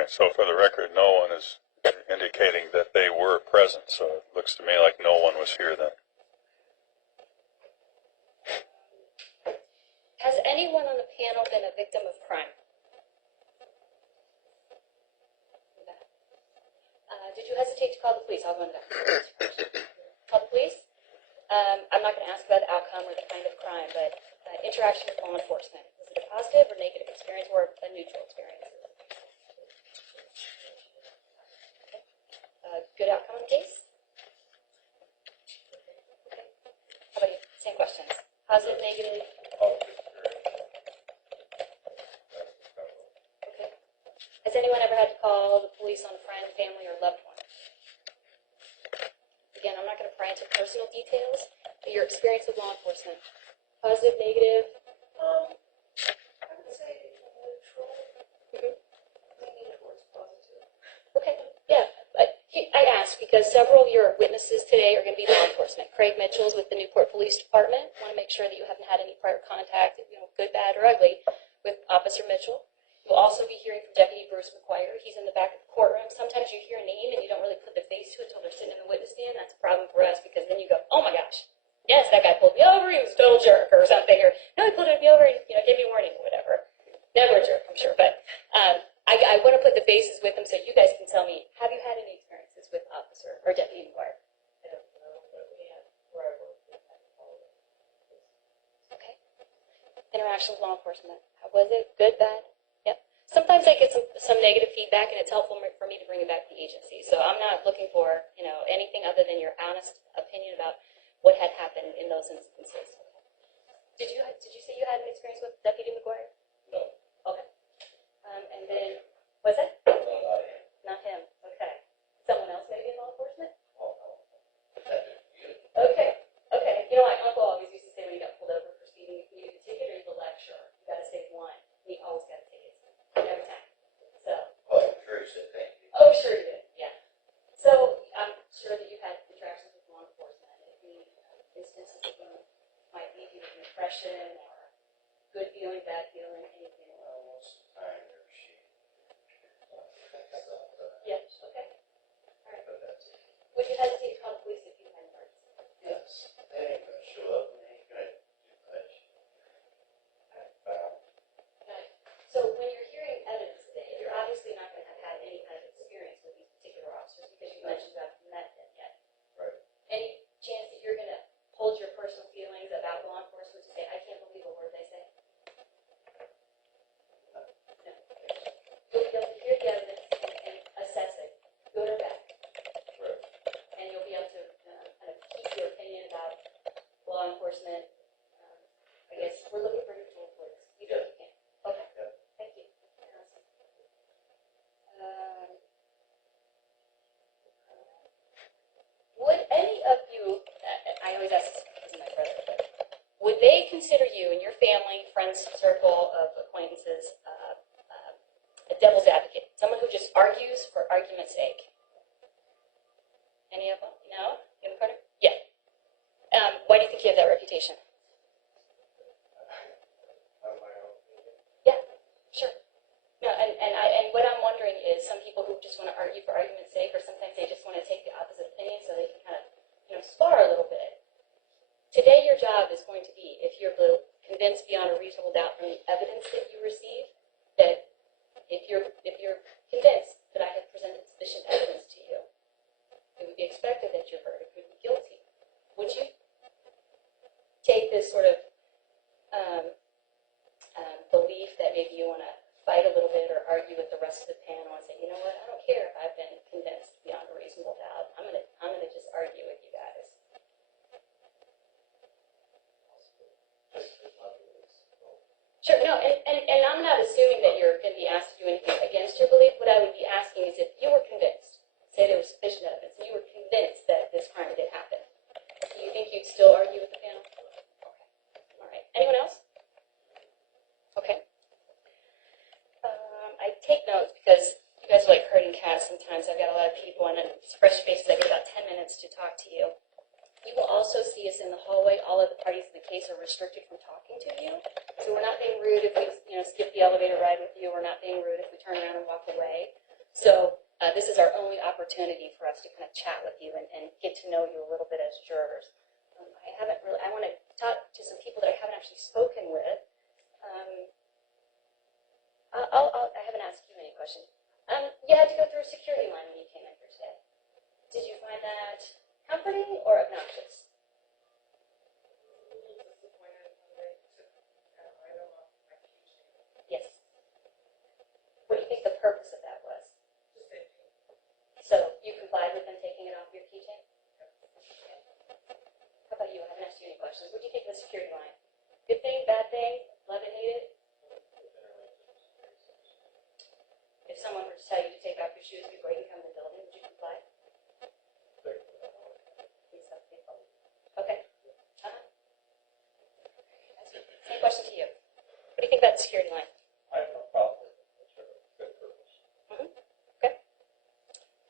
Okay, so for the record, no one is indicating that they were present, so it looks to me like no one was here then. Has anyone on the panel been a victim of crime? Did you hesitate to call the police? I'll go into that first. Call the police? I'm not going to ask about the outcome or the kind of crime, but interaction with law enforcement. Was it a positive or negative experience or a neutral experience? Okay. Good outcome in the case? Okay. How about you? Same questions. Positive, negative? Okay. Has anyone ever had to call the police on a friend, family, or loved one? Again, I'm not going to pry into personal details, but your experience with law enforcement. Positive, negative? I would say neutral. Leaning towards positive. Okay, yeah. I asked because several of your witnesses today are going to be law enforcement. Craig Mitchell's with the Newport Police Department. I want to make sure that you haven't had any prior contact, good, bad, or ugly, with Officer Mitchell. You'll also be hearing from Deputy Bruce McGuire. He's in the back of the courtroom. Sometimes you hear a name and you don't really put the face to it until they're sitting in the witness stand. That's a problem for us because then you go, oh my gosh, yes, that guy pulled me over. He was a total jerk or something. Or no, he pulled me over and gave me a warning or whatever. Never a jerk, I'm sure. But I want to put the faces with them so you guys can tell me, have you had any experiences with Officer or Deputy McGuire? I don't know, but we had where I worked with that. Okay. Interaction with law enforcement. How was it? Good, bad? Sometimes I get some negative feedback, and it's helpful for me to bring it back to the agency. So I'm not looking for anything other than your honest opinion about what had happened in those instances. Did you say you had an experience with Deputy McGuire? No. Okay. And then was it? Not him. Okay. Someone else maybe in law enforcement? Okay. Okay. My uncle always used to say when you got pulled over for speeding, you get the ticket or you get the lecture. You got to save one. He always got tickets. Every time. So. Oh, I'm sure he said thank you. Oh, sure you did. Yeah. So I'm sure that you've had interactions with law enforcement. Any instances that you might leave you with an impression or good feeling, bad feeling, anything? Well, most of the time she Yes. Okay. All right. but that's it. Would you hesitate to call the police if you had an emergency? Yes. They ain't gonna show up and they ain't gonna do much. Okay. So when you're hearing evidence today, you're obviously not going to have had any kind of experience with these particular officers because you mentioned that you met them yet. Right. Any chance that you're going to hold your personal feelings about law enforcement to say, I can't believe a word they say? No. You'll be able to hear the evidence and assess it, good or bad. Right. And you'll be able to kind of keep your opinion about law enforcement. I guess we're looking for neutral words. You think you can. Okay. Yeah. Thank you. Would any of you, I always ask this because of my brother, but would they consider you and your family, friends, circle of acquaintances, a devil's advocate? Someone who just argues for argument's sake? Any of them? No? You have a partner? Yeah. Why do you think you have that reputation? Yeah, sure. No, and what I'm wondering is some people who just want to argue for argument's sake, or sometimes they just want to take the opposite opinion so they can kind of, spar a little bit. Today, your job is going to be, if you're convinced beyond a reasonable doubt from the evidence that you receive, that if you're convinced that I have presented sufficient evidence to you, it would be expected that your verdict would be guilty. Would you take this sort of belief that maybe you want to fight a little bit or argue with the rest of the panel and say, you know what, I don't care if I've been convinced beyond a reasonable doubt. I'm gonna just argue with you guys. Sure, no, and I'm not assuming that you're going to be asked to do anything against your belief. What I would be asking is if you were convinced, say there was sufficient evidence, and you were convinced that this crime did happen, do you think you'd still argue with the panel? Okay. All right. Anyone else? Okay. I take notes because you guys are like herding cats sometimes. I've got a lot of people, and it's fresh faces. I get about 10 minutes to talk to you. You will also see us in the hallway. All of the parties in the case are restricted from talking to you. So we're not being rude if we skip the elevator ride with you. We're not being rude if we turn around and walk away. opportunity for us to kind of chat with you and get to know you a little bit as jurors. I want to talk to some people that I haven't actually spoken with. I haven't asked you any questions. You had to go through a security line when you came in here today. Did you find that comforting or obnoxious? Yes. What do you think the purpose of that was? So you complied with them taking it off your keychain? Okay. How about you? I haven't asked you any questions. What do you think of the security line? Good thing, bad thing, love it, hate it? If someone were to tell you to take off your shoes before you come to the building, would you comply? Okay. Same question to you. What do you think about the security line? I have no problem with it. It's for good purpose. Okay.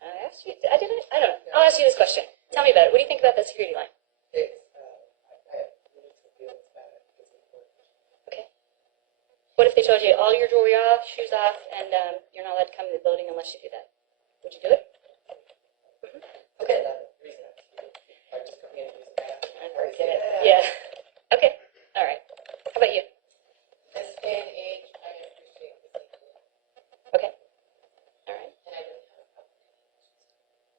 I asked you. I didn't. I don't know. I'll ask you this question. Tell me about it. What do you think about the security line? I have mixed feelings about it. It's important. Okay. What if they told you all your jewelry off, shoes off, and you're not allowed to come to the building unless you do that? Would you do it? Okay, that's the reason I just come in and use the bathroom. I forget it. Yeah. Okay. All right. How about you? This day and age, I appreciate the safety, Okay. All right. and I really have a couple.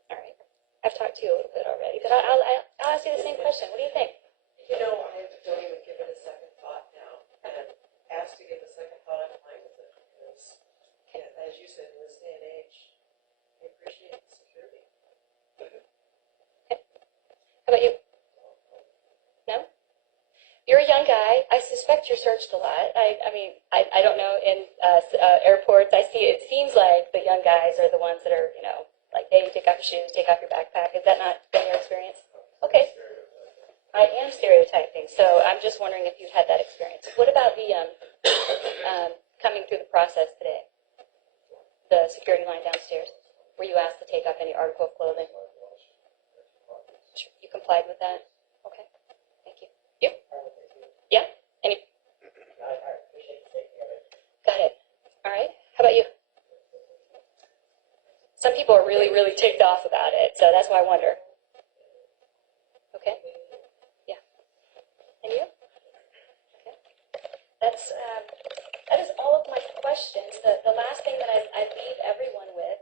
All right. I've talked to you a little bit already, but I'll ask you the same question. What do you think? You know, I don't even give it a second thought now, and asked to give a second thought, I'm fine with it, because, yeah, as you said, in this day and age, I appreciate the security. How about you? No? You're a young guy. I suspect you're searched a lot. I mean, I don't know. In airports, I see it seems like the young guys are the ones that are, like, hey, take off your shoes, take off your backpack. Is that not been your experience? Okay. I am stereotyping, so I'm just wondering if you've had that experience. What about the coming through the process today? The security line downstairs? Were you asked to take off any article of clothing? You complied with that? Okay. Thank you. You? Yeah? Any? I appreciate the safety of it. Got it. All right. How about you? Some people are really, really ticked off about it, so that's why I wonder. Okay. Yeah. And you? Okay. That is all of my questions. The last thing that I leave everyone with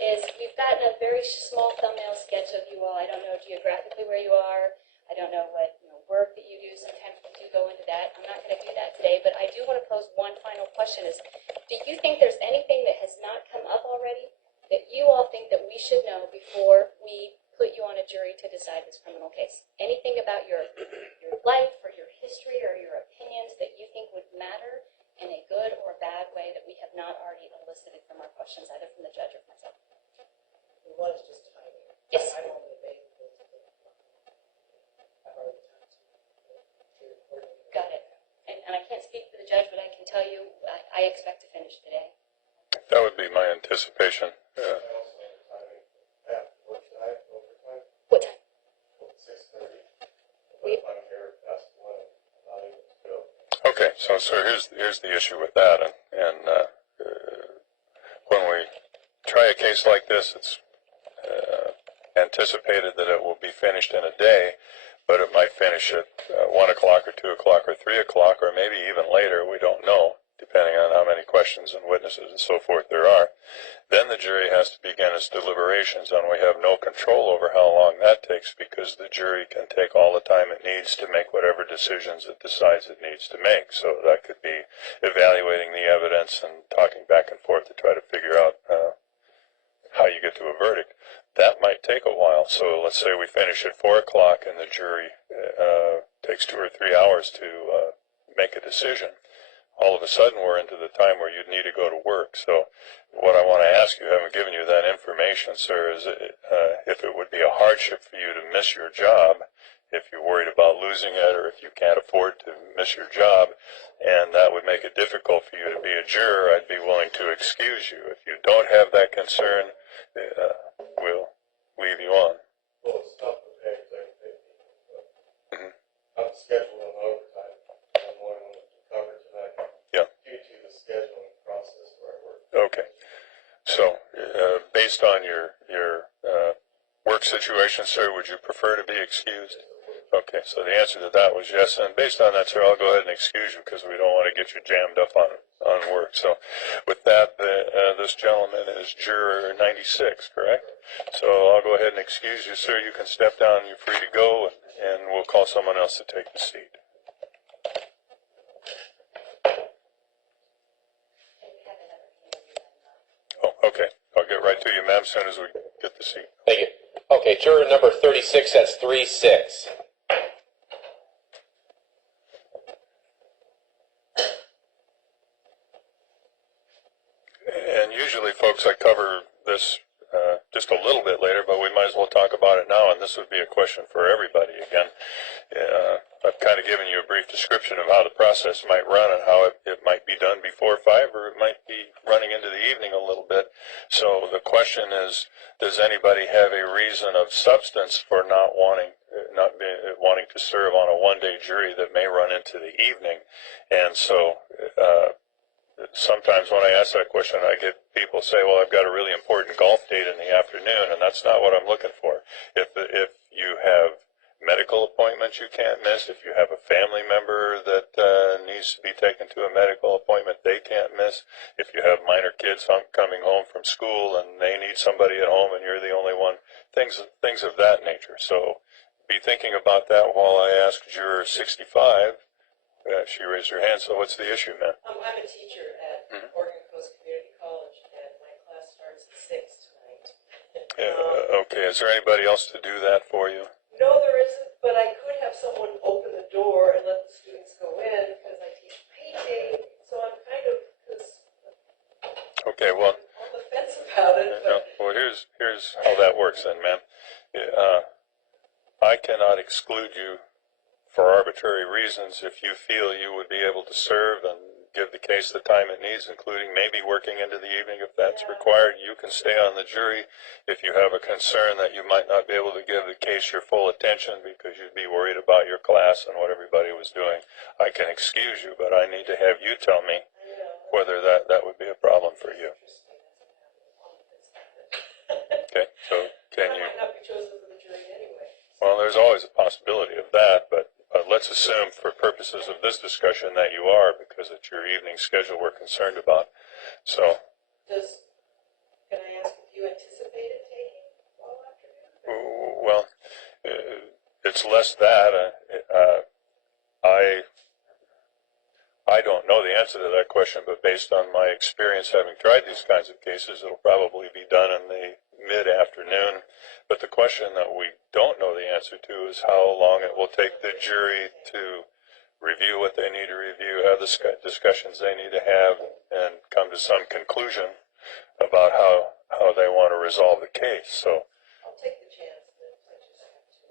is we've gotten a very small thumbnail sketch of you all. I don't know geographically where you are. I don't know what work that you do. Sometimes we do go into that. I'm not going to do that today, but I do want to pose one final question is, do you think there's anything that has not come up already that you all think that we should know before we put you on a jury to decide this criminal case? Anything about your life or your history or your opinions that you think would matter in a good or bad way that we have not already elicited from our questions, either from the judge or myself? It was just timing. Yes. I'm only available to I've already talked to your coordinator. Got it. And I can't speak for the judge, but I can tell you I expect to finish today. That would be my anticipation. What time? 6:30. We- I'm here past 1, not able to go. Okay, so here's the issue with that, and when we try a case like this, it's anticipated that it will be finished in a day, but it might finish at 1 o'clock or 2 o'clock or 3 o'clock or maybe even later. We don't know, depending on how many questions and witnesses and so forth there are. Then the jury has to begin its deliberations, and we have no control over how long that takes because the jury can take all the time it needs to make whatever decisions it decides it needs to make. So that could be evaluating the evidence and talking back and forth to try to figure out how you get to a verdict. That might take a while. So let's say we finish at 4 o'clock and the jury takes 2 or 3 hours to make a decision. All of a sudden we're into the time where you'd need to go to work. So what I want to ask you, I haven't given you that information, sir, is if it would be a hardship for you to miss your job, if you're worried about losing it or if you can't afford to miss your job, and that would make it difficult for you to be a juror, I'd be willing to excuse you. If you don't have that concern, we'll leave you on. Well, it's not the pay, it's like 50. Mhm. I'm scheduled on overtime. I'm wanting to cover tonight. Yeah. Due to the scheduling process where I work. Okay. So based on your work situation, sir, would you prefer to be excused? Okay, so the answer to that was yes, and based on that, sir, I'll go ahead and excuse you because we don't want to get you jammed up on work. So with that, this gentleman is juror 96, correct? So I'll go ahead and excuse you, sir. You can step down. You're free to go, and we'll call someone else to take the seat. Oh, okay. I'll get right to you, ma'am, as soon as we get the seat. Thank you. Okay, juror number 36, that's 3-6. And usually, folks, I cover this just a little bit later, but we might as well talk about it now, and this would be a question for everybody again. I've kind of given you a brief description of how the process might run and how it might be done before 5, or it might be running into the evening a little bit. So the question is, does anybody have a reason of substance for not wanting to serve on a one-day jury that may run into the evening? And so sometimes when I ask that question, I get people say, well, I've got a really important golf date in the afternoon, and that's not what I'm looking for. If you have medical appointments you can't miss, if you have a family member that needs to be taken to a medical appointment they can't miss, if you have minor kids coming home from school and they need somebody at home and you're the only one, things of that nature. So be thinking about that while I ask juror 65. She raised her hand, so what's the issue, ma'am? I'm a teacher at Oregon Coast Community College, and my class starts at 6 tonight. Okay, is there anybody else to do that for you? No, there isn't, but I could have someone open the door and let the students go in because I teach painting, so I'm kind of Okay, well, on the fence about it. no, But well, here's how that works then, ma'am. I cannot exclude you for arbitrary reasons. If you feel you would be able to serve and give the case the time it needs, including maybe working into the evening if that's required, you can stay on the jury. If you have a concern that you might not be able to give the case your full attention because you'd be worried about your class and what everybody was doing, I can excuse you, but I need to have you tell me whether that would be a problem for you. Okay, so can I you? might not be chosen for the jury anyway. Well, there's always a possibility of that, but let's assume for purposes of this discussion that you are, because it's your evening schedule we're concerned about. So, Can I ask if you anticipated taking all afternoon? well, it's less that. I don't know the answer to that question, but based on my experience having tried these kinds of cases, it'll probably be done in the mid-afternoon. But the question that we don't know the answer to is how long it will take the jury to review what they need to review, have the discussions they need to have, and come to some conclusion about how they want to resolve the case. So, I'll take the chance that I just have to.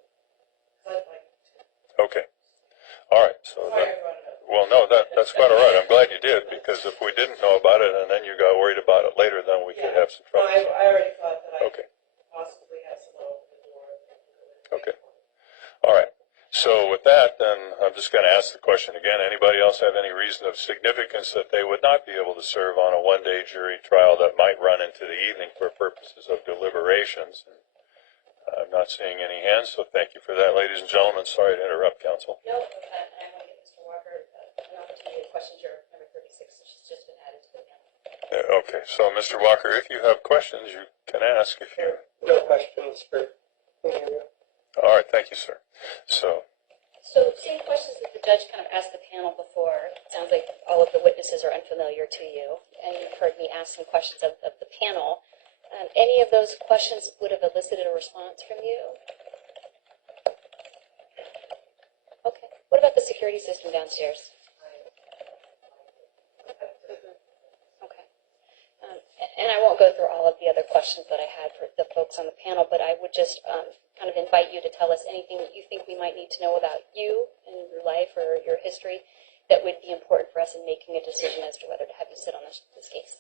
'Cause I'd like to. okay. All right. So Sorry, I brought it up. well, no, that's quite all right. I'm glad you did, because if we didn't know about it and then you got worried about it later, then we could have some No, trouble. I already thought that I Okay. could possibly have someone open the door. Okay. All right. So with that, then I'm just going to ask the question again. Anybody else have any reason of significance that they would not be able to serve on a one-day jury trial that might run into the evening for purposes of deliberations? I'm not seeing any hands, so thank you for that, ladies and gentlemen. Sorry to interrupt, counsel. No, and I want to give Mr. Walker an opportunity to question juror number 36, since she's just been added to the panel. Okay. So, Mr. Walker, if you have questions, you can ask. If you No questions for me. All right. Thank you, sir. So, Same questions that the judge kind of asked the panel before. It sounds like all of the witnesses are unfamiliar to you, and you've heard me ask some questions of the panel. Any of those questions would have elicited a response from you? Okay. What about the security system downstairs? Okay. And I won't go through all of the other questions that I had for the folks on the panel, but I would just kind of invite you to tell us anything that you think we might need to know about you and your life or your history that would be important for us in making a decision as to whether to have you sit on this case.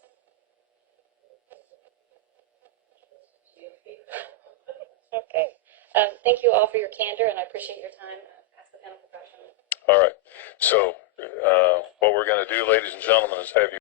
Okay. Thank you all for your candor, and I appreciate your time. Ask the panel for questions. all right. So, what we're going to do, ladies and gentlemen, is have you